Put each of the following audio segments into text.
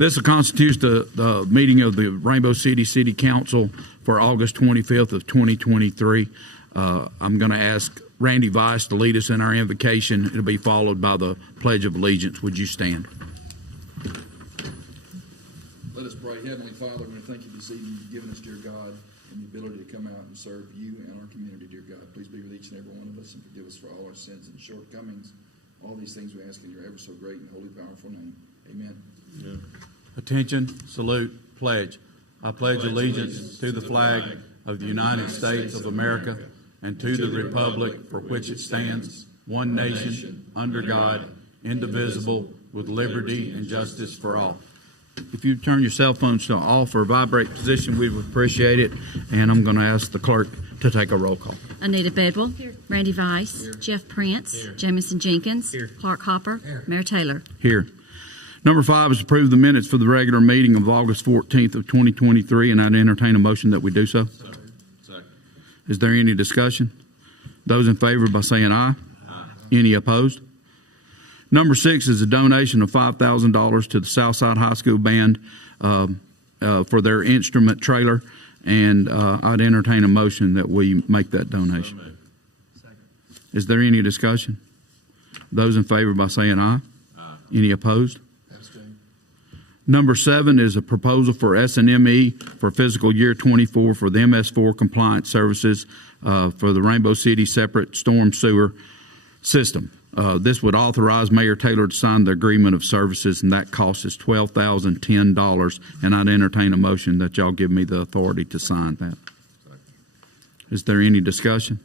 This constitutes the meeting of the Rainbow City Council for August 25th of 2023. I'm going to ask Randy Vice to lead us in our invocation. It'll be followed by the Pledge of Allegiance. Would you stand? Let us pray. Heavenly Father, we thank you this evening for giving us, dear God, and the ability to come out and serve you and our community, dear God. Please be with each and every one of us and forgive us for all our sins and shortcomings. All these things we ask in your ever so great and holy, powerful name. Amen. Yeah. Attention, salute, pledge. I pledge allegiance to the flag of the United States of America and to the republic for which it stands, one nation, under God, indivisible, with liberty and justice for all. If you turn your cell phones to off or vibrate position, we would appreciate it. And I'm going to ask the clerk to take a roll call. Anita Bedwell. Here. Randy Vice. Here. Jeff Prince. Here. Jamison Jenkins. Here. Clark Hopper. Here. Mayor Taylor. Here. Number 5 is approve the minutes for the regular meeting of August 14th of 2023, and I'd entertain a motion that we do so. Second. Is there any discussion? Those in favor by saying aye. Aye. Any opposed? Number 6 is a donation of $5,000 to the Southside High School Band for their instrument trailer, and I'd entertain a motion that we make that donation. Second. Is there any discussion? Those in favor by saying aye. Aye. Any opposed? Number 7 is a proposal for S&ME for fiscal year 24 for the MS4 compliance services for the Rainbow City separate storm sewer system. This would authorize Mayor Taylor to sign the agreement of services, and that cost is $12,010, and I'd entertain a motion that y'all give me the authority to sign that. Is there any discussion?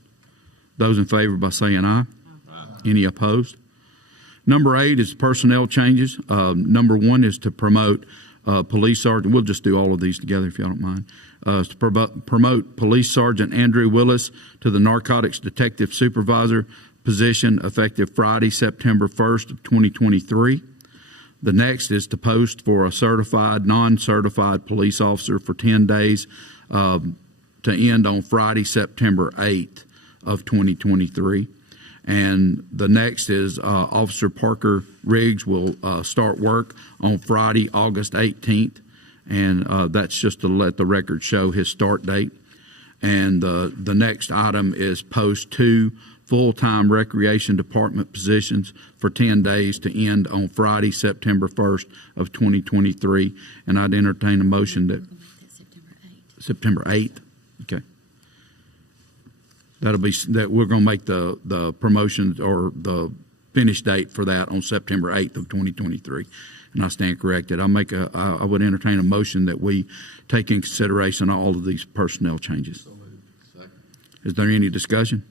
Those in favor by saying aye. Aye. Any opposed? Number 8 is personnel changes. Number 1 is to promote Police Sergeant. We'll just do all of these together if y'all don't mind. To promote Police Sergeant Andrew Willis to the Narcotics Detective Supervisor position effective Friday, September 1st of 2023. The next is to post for a certified, non-certified police officer for 10 days to end on Friday, September 8th of 2023. And the next is Officer Parker Riggs will start work on Friday, August 18th. And that's just to let the record show his start date. And the next item is post 2 full-time Recreation Department positions for 10 days to end on Friday, September 1st of 2023. And I'd entertain a motion that September 8th. Okay. That'll be that we're going to make the promotion or the finish date for that on September 8th of 2023, and I stand corrected. I would entertain a motion that we take in consideration all of these personnel changes. So moved. Second. Is there any discussion?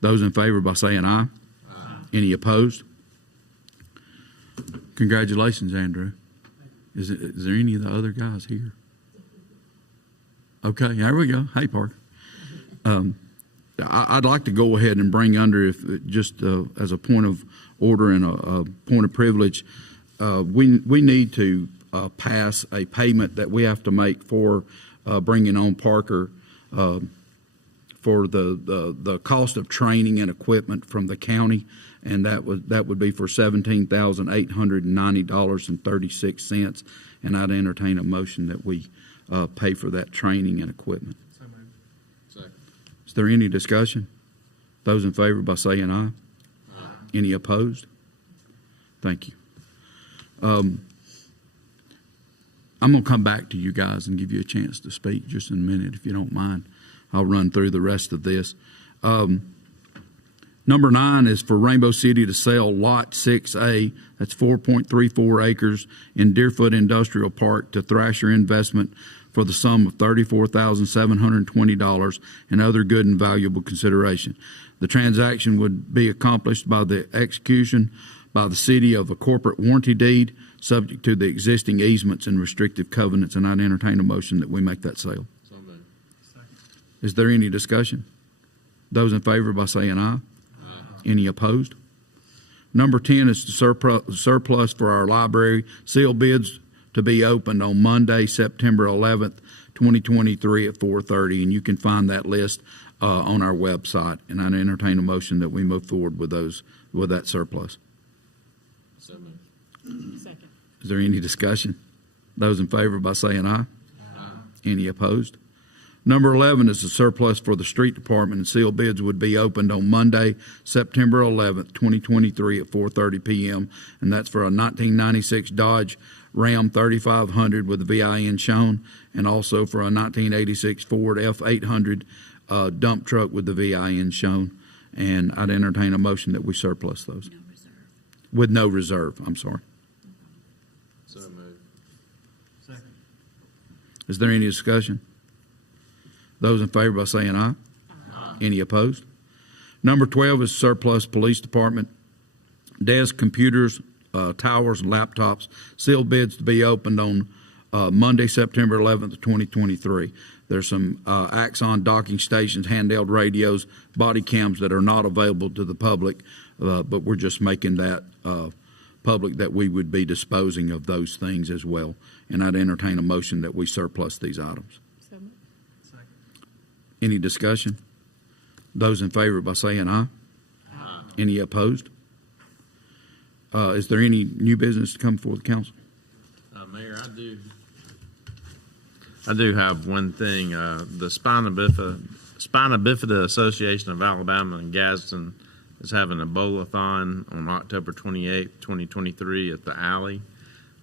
Those in favor by saying aye. Aye. Any opposed? Congratulations, Andrew. Is there any of the other guys here? Okay, there we go. Hey, Parker. I'd like to go ahead and bring under, if just as a point of order and a point of privilege, we need to pass a payment that we have to make for bringing on Parker for the cost of training and equipment from the county, and that would be for $17,890.36, and I'd entertain a motion that we pay for that training and equipment. Is there any discussion? Those in favor by saying aye. Aye. Any opposed? Thank you. I'm going to come back to you guys and give you a chance to speak just in a minute, if you don't mind. I'll run through the rest of this. Number 9 is for Rainbow City to sell Lot 6A, that's 4.34 acres in Deerfoot Industrial Park, to Thrasher Investment for the sum of $34,720 and other good and valuable consideration. The transaction would be accomplished by the execution by the city of a corporate warranty deed subject to the existing easements and restrictive covenants, and I'd entertain a motion that we make that sale. So moved. Second. Is there any discussion? Those in favor by saying aye. Aye. Any opposed? Number 10 is the surplus for our library. Sealed bids to be opened on Monday, September 11th, 2023 at 4:30, and you can find that list on our website. And I entertain a motion that we move forward with that surplus. So moved. Second. Is there any discussion? Those in favor by saying aye. Any opposed? Number 11 is the surplus for the street department, and sealed bids would be opened on Monday, September 11th, 2023 at 4:30 p.m. And that's for a 1996 Dodge Ram 3500 with the VIN shown, and also for a 1986 Ford F800 dump truck with the VIN shown. And I'd entertain a motion that we surplus those. No reserve. With no reserve, I'm sorry. So moved. Is there any discussion? Those in favor by saying aye. Any opposed? Number 12 is surplus police department. Desk, computers, towers, and laptops. Sealed bids to be opened on Monday, September 11th, 2023. There's some Axon docking stations, handheld radios, body cams that are not available to the public, but we're just making that public that we would be disposing of those things as well. And I'd entertain a motion that we surplus these items. Any discussion? Those in favor by saying aye. Any opposed? Is there any new business to come before the council? Mayor, I do have one thing. The Spina Bifida Association of Alabama and Gadsden is having a bowl-a-thon on October 28th, 2023 at the Alley.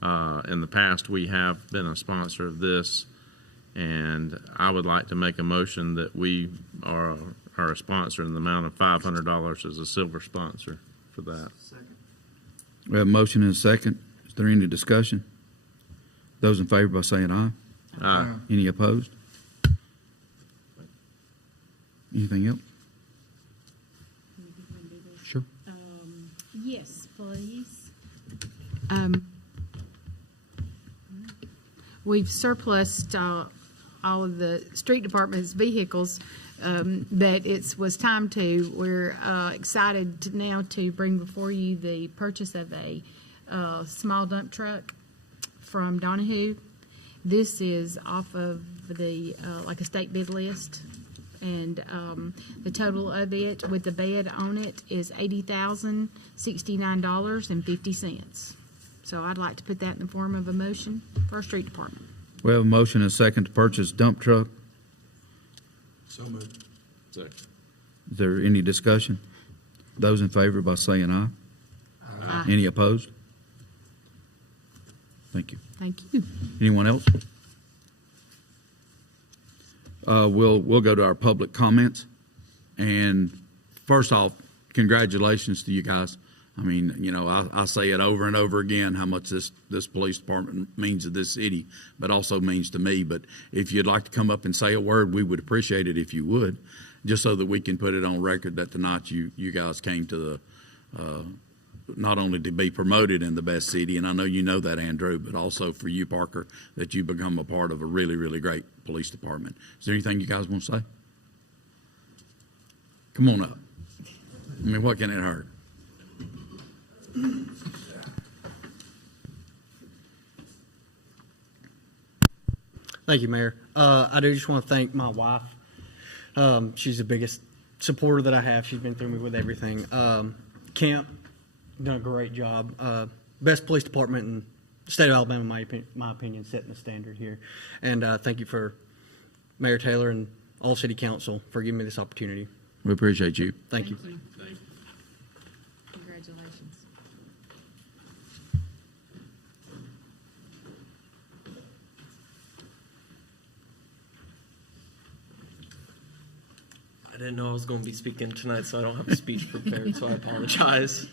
In the past, we have been a sponsor of this, and I would like to make a motion that we are a sponsor in the amount of $500 as a silver sponsor for that. We have a motion and a second. Is there any discussion? Those in favor by saying aye. Any opposed? Anything else? Sure. Yes, please. We've surplused all of the street department's vehicles, but it was time to. We're excited now to bring before you the purchase of a small dump truck from Donahue. This is off of the like a state bid list, and the total of it with the bed on it is $80,069.50. So I'd like to put that in the form of a motion for our street department. We have a motion and a second to purchase dump truck. So moved. Second. Is there any discussion? Those in favor by saying aye. Aye. Any opposed? Thank you. Thank you. Anyone else? We'll go to our public comments. And first off, congratulations to you guys. I mean, you know, I say it over and over again how much this police department means to this city, but also means to me. But if you'd like to come up and say a word, we would appreciate it if you would, just so that we can put it on record that tonight you guys came to the not only to be promoted in the best city, and I know you know that, Andrew, but also for you, Parker, that you become a part of a really, really great police department. Is there anything you guys want to say? Come on up. I mean, what can it hurt? Thank you, Mayor. I do just want to thank my wife. She's the biggest supporter that I have. She's been through me with everything. Kemp, done a great job. Best police department in the state of Alabama, in my opinion, setting the standard here. And thank you for Mayor Taylor and all City Council for giving me this opportunity. We appreciate you. Thank you. Congratulations. I didn't know I was going to be speaking tonight, so I don't have a speech prepared, so I apologize.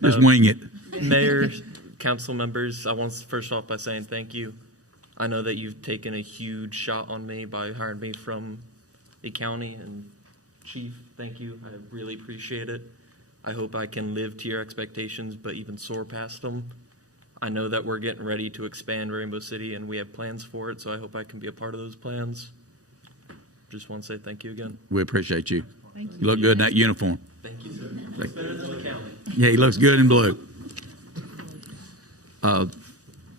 Just wing it. Mayor, council members, I want to first off by saying thank you. I know that you've taken a huge shot on me by hiring me from the county, and Chief, thank you. I really appreciate it. I hope I can live to your expectations, but even soar past them. I know that we're getting ready to expand Rainbow City, and we have plans for it, so I hope I can be a part of those plans. Just want to say thank you again. We appreciate you. Thank you. You look good in that uniform. Thank you, sir. It's better than the county. Yeah, he looks good in blue.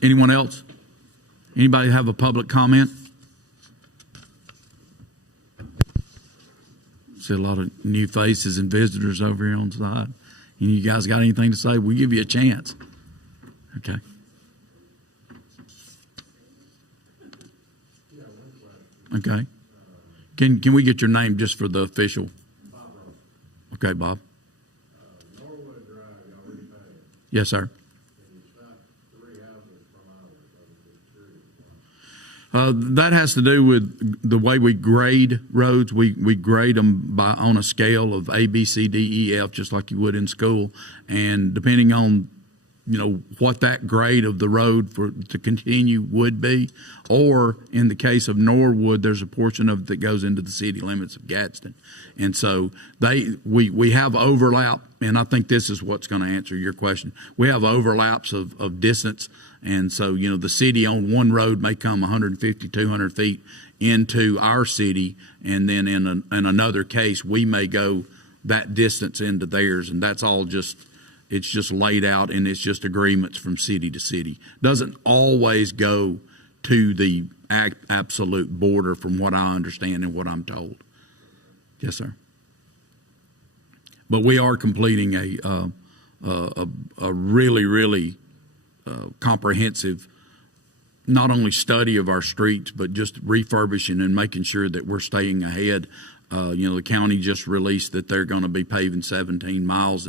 Anyone else? Anybody have a public comment? See a lot of new faces and visitors over here on the side. You guys got anything to say? We'll give you a chance. Okay. Okay. Can we get your name just for the official? Okay, Bob. Norwood Drive, y'all already passed. Yes, sir. And it's not 3 houses from ours, but it's 3. That has to do with the way we grade roads. We grade them on a scale of A, B, C, D, E, F, just like you would in school. And depending on, what that grade of the road to continue would be, or in the case of Norwood, there's a portion of it that goes into the city limits of Gadsden. And so we have overlap, and I think this is what's going to answer your question. We have overlaps of distance. And so, the city on one road may come 150, 200 feet into our city, and then in another case, we may go that distance into theirs, and that's all it's just laid out, and it's just agreements from city to city. Doesn't always go to the absolute border from what I understand and what I'm told. Yes, sir. But we are completing a really, really comprehensive, not only study of our streets, but just refurbishing and making sure that we're staying ahead. The county just released that they're going to be paving 17 miles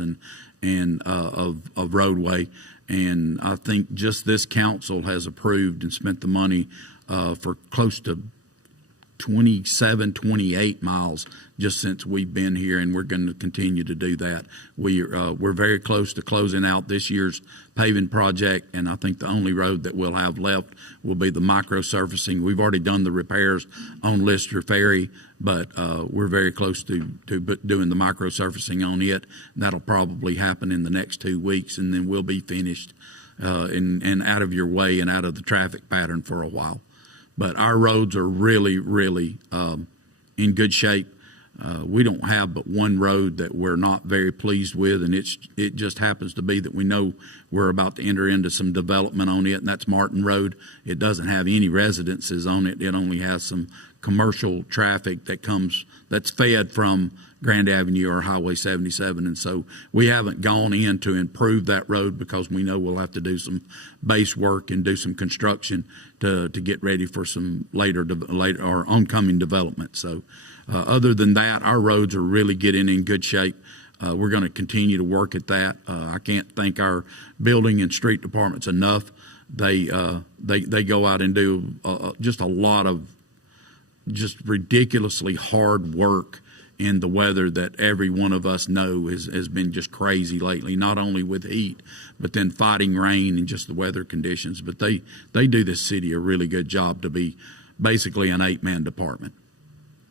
of roadway, and I think just this council has approved and spent the money for close to 27, 28 miles just since we've been here, and we're going to continue to do that. We're very close to closing out this year's paving project, and I think the only road that we'll have left will be the micro surfacing. We've already done the repairs on Lister Ferry, but we're very close to doing the micro surfacing on it. That'll probably happen in the next 2 weeks, and then we'll be finished and out of your way and out of the traffic pattern for a while. But our roads are really, really in good shape. We don't have but one road that we're not very pleased with, and it just happens to be that we know we're about to enter into some development on it, and that's Martin Road. It doesn't have any residences on it. It only has some commercial traffic that's fed from Grand Avenue or Highway 77, and so we haven't gone in to improve that road because we know we'll have to do some base work and do some construction to get ready for some later or oncoming development. So other than that, our roads are really getting in good shape. We're going to continue to work at that. I can't thank our building and street departments enough. They go out and do just a lot of just ridiculously hard work in the weather that every one of us know has been just crazy lately, not only with heat, but then fighting rain and just the weather conditions. But they do this city a really good job to be basically an 8-man department.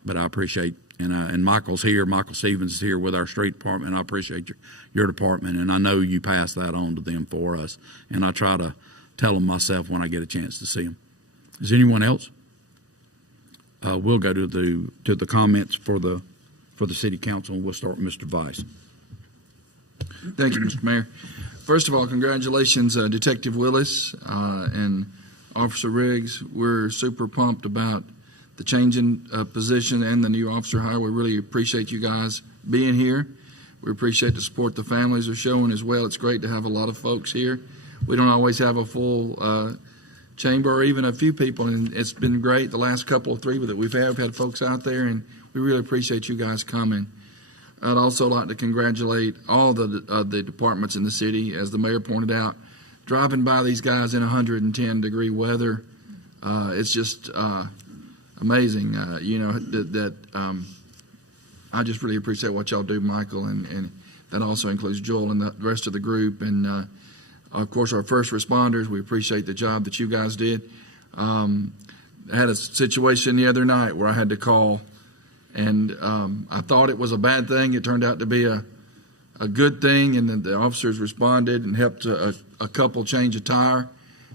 But I appreciate, and Michael's here, Michael Stevens is here with our street department. I appreciate your department, and I know you pass that on to them for us. And I try to tell them myself when I get a chance to see them. Is there anyone else? We'll go to the comments for the city council, and we'll start with Mr. Vice. Thank you, Mr. Mayor. First of all, congratulations, Detective Willis and Officer Riggs. We're super pumped about the change in position and the new officer hire. We really appreciate you guys being here. We appreciate the support the families are showing as well. It's great to have a lot of folks here. We don't always have a full chamber or even a few people, and it's been great the last couple of 3 that we've had folks out there, and we really appreciate you guys coming. I'd also like to congratulate all the departments in the city. As the mayor pointed out, driving by these guys in 110-degree weather, it's just amazing. I just really appreciate what y'all do, Michael, and that also includes Joel and the rest of the group. And of course, our first responders, we appreciate the job that you guys did. I had a situation the other night where I had to call, and I thought it was a bad thing. It turned out to be a good thing, and then the officers responded and helped a couple change a tire.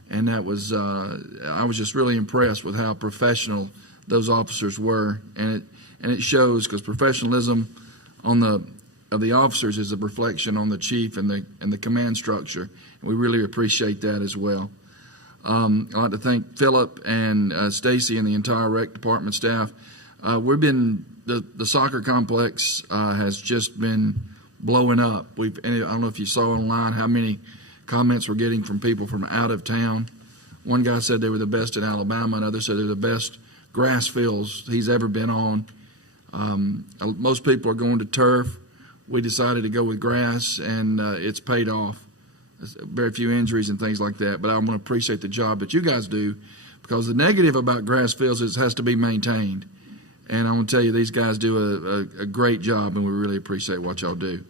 And that was, I was just really impressed with how professional those officers were. And it shows, because professionalism of the officers is a reflection on the chief and the command structure. And we really appreciate that as well. I'd like to thank Philip and Stacy and the entire rec department staff. The soccer complex has just been blowing up. I don't know if you saw online how many comments we're getting from people from out of town. One guy said they were the best in Alabama, another said they're the best grass fields he's ever been on. Most people are going to turf. We decided to go with grass, and it's paid off. There's very few injuries and things like that. But I want to appreciate the job that you guys do, because the negative about grass fields is it has to be maintained. And I want to tell you, these guys do a great job, and we really appreciate what y'all do.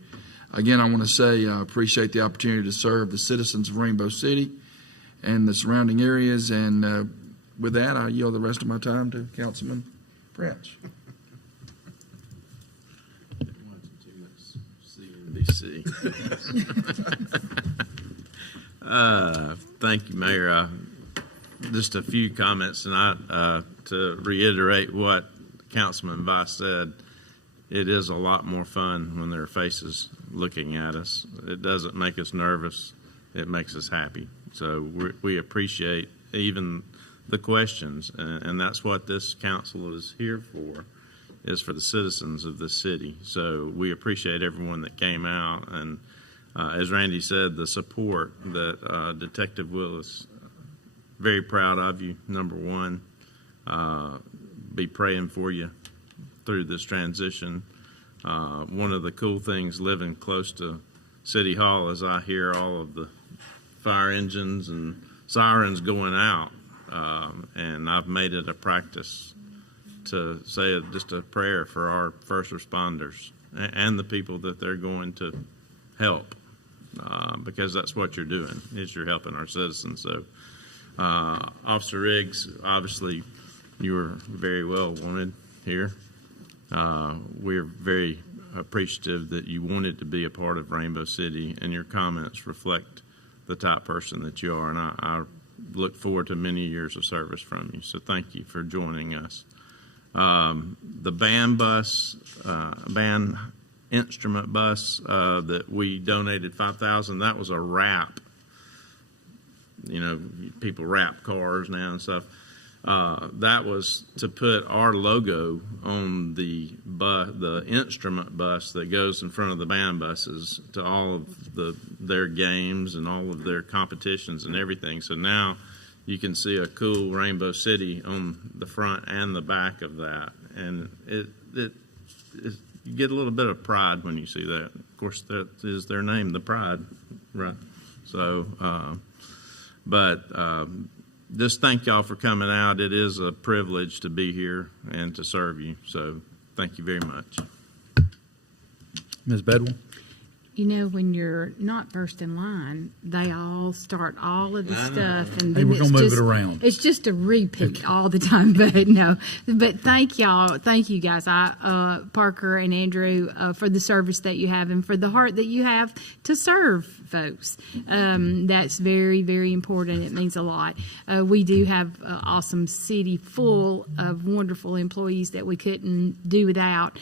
Again, I want to say I appreciate the opportunity to serve the citizens of Rainbow City and the surrounding areas. And with that, I yield the rest of my time to Councilman Prince. CNBC. Thank you, Mayor. Just a few comments tonight to reiterate what Councilman Vice said. It is a lot more fun when there are faces looking at us. It doesn't make us nervous. It makes us happy. So we appreciate even the questions, and that's what this council is here for, is for the citizens of the city. So we appreciate everyone that came out, and as Randy said, the support that Detective Willis, very proud of you, number one. Be praying for you through this transition. One of the cool things living close to City Hall is I hear all of the fire engines and sirens going out, and I've made it a practice to say just a prayer for our first responders and the people that they're going to help, because that's what you're doing, is you're helping our citizens. So Officer Riggs, obviously you were very well wanted here. We're very appreciative that you wanted to be a part of Rainbow City, and your comments reflect the type person that you are, and I look forward to many years of service from you. So thank you for joining us. The band bus, band instrument bus that we donated $5,000, that was a wrap. You know, people wrap cars now and stuff. That was to put our logo on the instrument bus that goes in front of the band buses to all of their games and all of their competitions and everything. So now you can see a cool Rainbow City on the front and the back of that, and you get a little bit of pride when you see that. Of course, that is their name, the Pride, right? So, just thank y'all for coming out. It is a privilege to be here and to serve you. So thank you very much. Ms. Bedwell? You know, when you're not first in line, they all start all of the stuff, and Hey, then we're gonna move just, it around. It's just a repeat all the time. But no, but thank y'all, thank you guys, Parker and Andrew, for the service that you have and for the heart that you have to serve folks. That's very, very important. It means a lot. We do have an awesome city full of wonderful employees that we couldn't do without.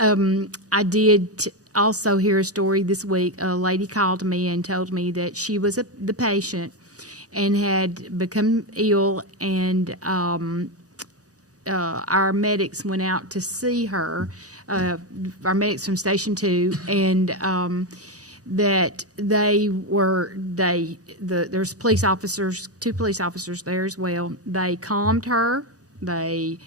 I did also hear a story this week. A lady called me and told me that she was the patient and had become ill, and our medics went out to see her, our medics from Station 2, and that there's police officers, 2 police officers there as well. They calmed her. They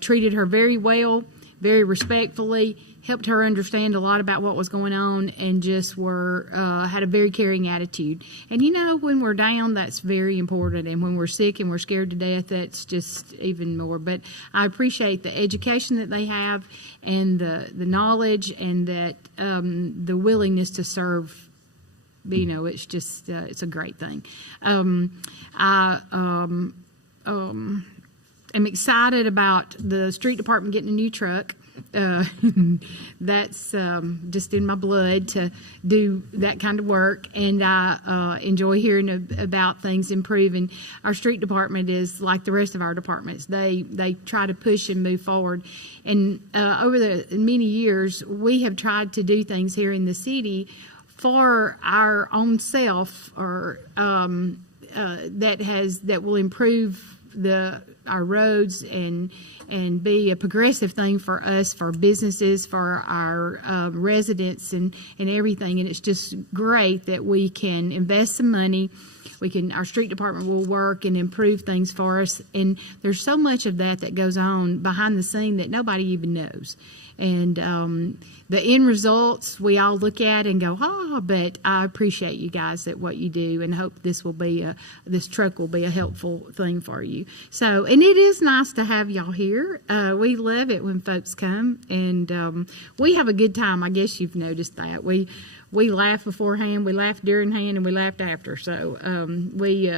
treated her very well, very respectfully, helped her understand a lot about what was going on, and just had a very caring attitude. And you know, when we're down, that's very important, and when we're sick and we're scared to death, that's just even more. But I appreciate the education that they have, and the knowledge, and that the willingness to serve. You know, it's just it's a great thing. I'm excited about the street department getting a new truck. That's just in my blood to do that kind of work, and I enjoy hearing about things improving. Our street department is like the rest of our departments. They try to push and move forward, and over the many years, we have tried to do things here in the city for our own self, or that will improve the roads and be a progressive thing for us, for businesses, for our residents and everything. And it's just great that we can invest some money. Our street department will work and improve things for us. And there's so much of that goes on behind the scene that nobody even knows. And the end results we all look at and go, but I appreciate you guys at what you do, and hope this truck will be a helpful thing for you. So, and it is nice to have y'all here. We love it when folks come, and we have a good time. I guess you've noticed that. We laugh beforehand, we laugh during hand, and we laughed after. So we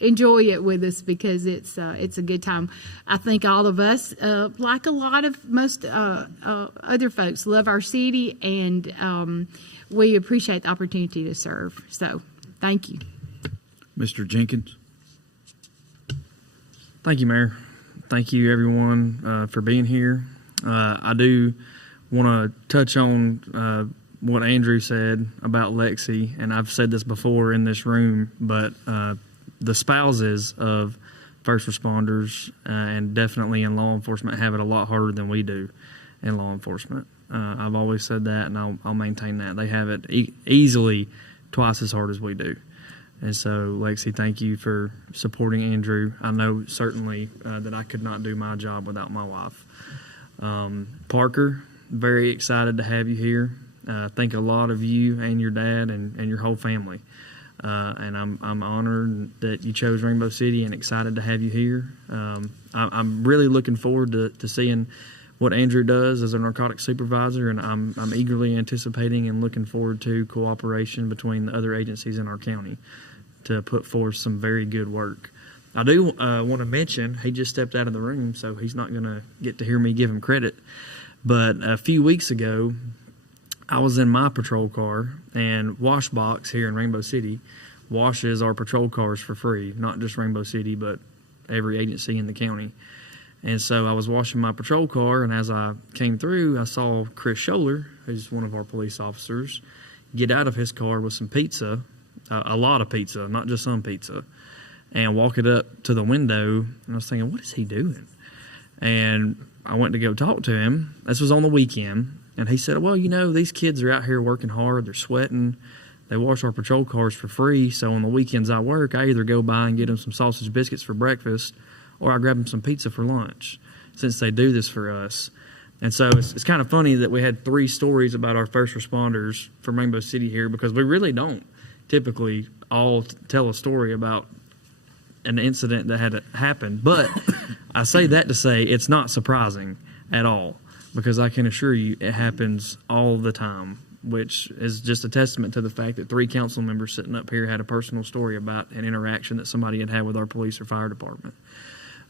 enjoy it with us because it's a good time. I think all of us, like a lot of most other folks, love our city, and we appreciate the opportunity to serve. So thank you. Mr. Jenkins? Thank you, Mayor. Thank you, everyone, for being here. I do want to touch on what Andrew said about Lexi, and I've said this before in this room, but the spouses of first responders and definitely in law enforcement have it a lot harder than we do in law enforcement. I've always said that, and I'll maintain that. They have it easily twice as hard as we do. And so, Lexi, thank you for supporting Andrew. I know certainly that I could not do my job without my wife. Parker, very excited to have you here. Think a lot of you and your dad and your whole family. And I'm honored that you chose Rainbow City and excited to have you here. I'm really looking forward to seeing what Andrew does as a narcotics supervisor, and I'm eagerly anticipating and looking forward to cooperation between the other agencies in our county to put forth some very good work. I do want to mention, he just stepped out of the room, so he's not going to get to hear me give him credit. But a few weeks ago, I was in my patrol car, and Washbox here in Rainbow City washes our patrol cars for free, not just Rainbow City, but every agency in the county. And so I was washing my patrol car, and as I came through, I saw Chris Scholler, who's one of our police officers, get out of his car with some pizza, a lot of pizza, not just some pizza, and walk it up to the window. And I was thinking, what is he doing? And I went to go talk to him. This was on the weekend. And he said, well, these kids are out here working hard. They're sweating. They wash our patrol cars for free. So on the weekends I work, I either go by and get them some sausage biscuits for breakfast, or I grab them some pizza for lunch, since they do this for us. And so it's kind of funny that we had 3 stories about our first responders from Rainbow City here, because we really don't typically all tell a story about an incident that had happened. But I say that to say it's not surprising at all, because I can assure you it happens all the time, which is just a testament to the fact that 3 council members sitting up here had a personal story about an interaction that somebody had with our police or fire department.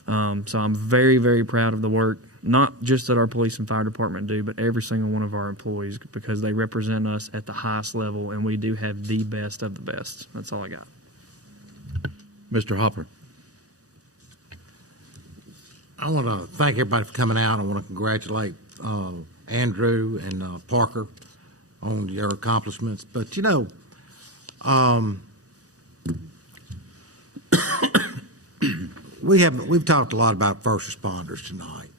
So I'm very, very proud of the work, not just that our police and fire department do, but every single one of our employees, because they represent us at the highest level, and we do have the best of the best. That's all I got. Mr. Hopper? I want to thank everybody for coming out. I want to congratulate Andrew and Parker on your accomplishments. But, we've talked a lot about first responders tonight.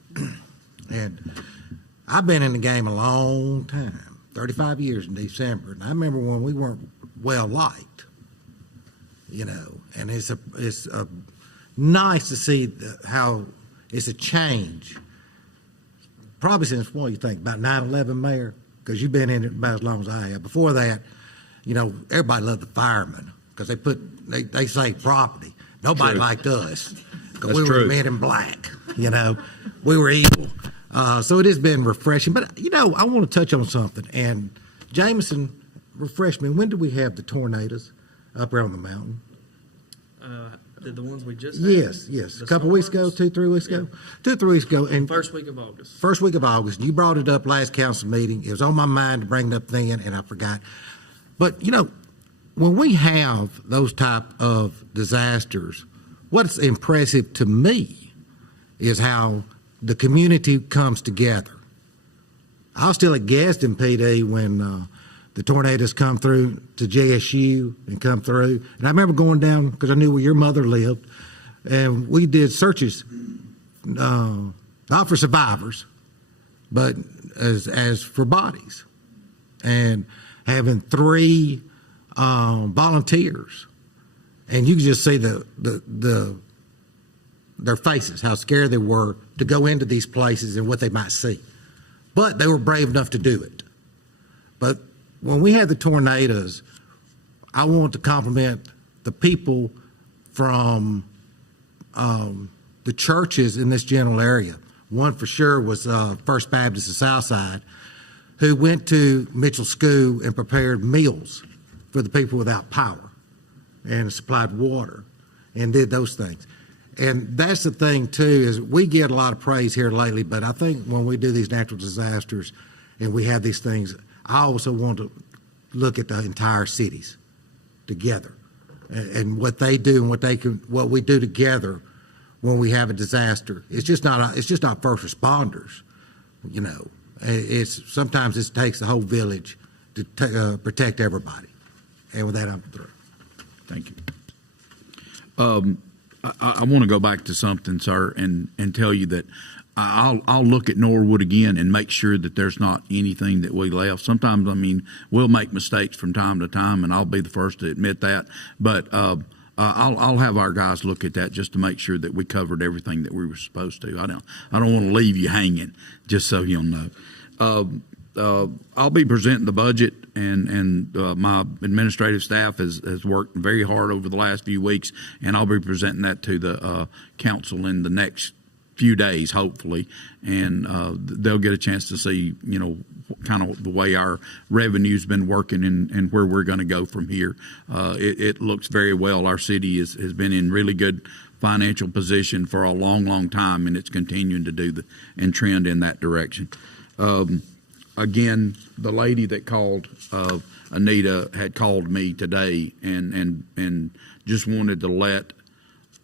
And I've been in the game a long time, 35 years in December. And I remember when we weren't well liked, and it's nice to see how it's a change. Probably since, what do you think, about 9/11, Mayor? Because you've been in it about as long as I have. Before that, everybody loved the firemen because they saved property. Nobody liked us because we were men in black. We were evil. So it has been refreshing. But, I want to touch on something. And Jameson, refresh me. When did we have the tornadoes up there on the mountain? The ones we just had? Yes. A couple weeks ago, 2-3 weeks ago? 2-3 weeks ago. And First week of August. First week of August. You brought it up last council meeting. It was on my mind to bring it up then, and I forgot. But, when we have those type of disasters, what's impressive to me is how the community comes together. I was still a guest in PD when the tornadoes come through to JSU and come through. And I remember going down, because I knew where your mother lived, and we did searches not for survivors, but as for bodies, and having 3 volunteers, and you can just see their faces, how scared they were to go into these places and what they might see. But they were brave enough to do it. But when we had the tornadoes, I want to compliment the people from the churches in this general area. One for sure was First Baptist of Southside, who went to Mitchell School and prepared meals for the people without power and supplied water and did those things. And that's the thing too, is we get a lot of praise here lately, but I think when we do these natural disasters and we have these things, I also want to look at the entire cities together and what they do and what we do together when we have a disaster. It's just not first responders, you know. Sometimes it takes the whole village to protect everybody. And with that, I'm through. Thank you. I want to go back to something, sir, and tell you that I'll look at Norwood again and make sure that there's not anything that we left. Sometimes, I mean, we'll make mistakes from time to time, and I'll be the first to admit that. But I'll have our guys look at that just to make sure that we covered everything that we were supposed to. I don't want to leave you hanging, just so you'll know. I'll be presenting the budget, and my administrative staff has worked very hard over the last few weeks, and I'll be presenting that to the council in the next few days, hopefully, and they'll get a chance to see, you know, kind of the way our revenue's been working and where we're going to go from here. It looks very well. Our city has been in really good financial position for a long, long time, and it's continuing to do and trend in that direction. Again, the lady that called, Anita, had called me today and just wanted to let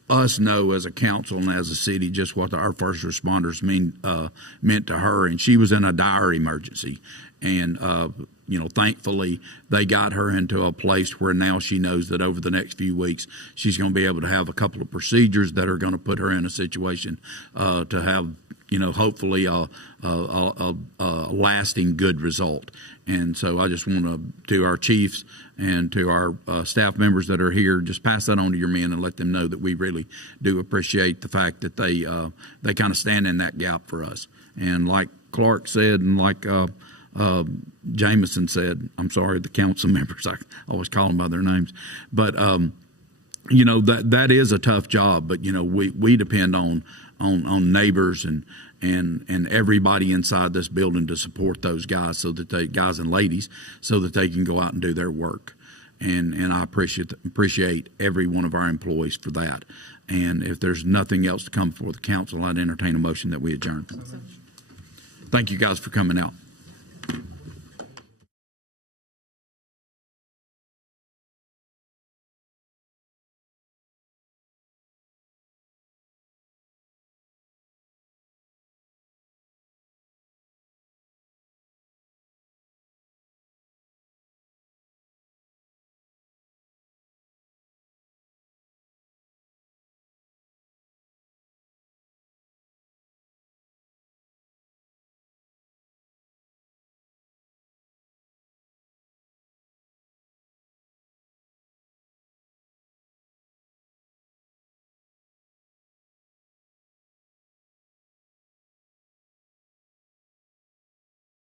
us know as a council and as a city just what our first responders meant to her. And she was in a dire emergency. And, you know, thankfully they got her into a place where now she knows that over the next few weeks she's going to be able to have a couple of procedures that are going to put her in a situation to have, you know, hopefully a lasting good result. And so I just want to our chiefs and to our staff members that are here, just pass that on to your men and let them know that we really do appreciate the fact that they kind of stand in that gap for us. And like Clark said, and like Jameson said, I'm sorry, the council members, I always call them by their names, but you know, that is a tough job, but you know, we depend on neighbors and everybody inside this building to support those guys, so that guys and ladies, so that they can go out and do their work. And I appreciate every one of our employees for that. And if there's nothing else to come before the council, I'd entertain a motion that we adjourn. Thank you guys for coming out.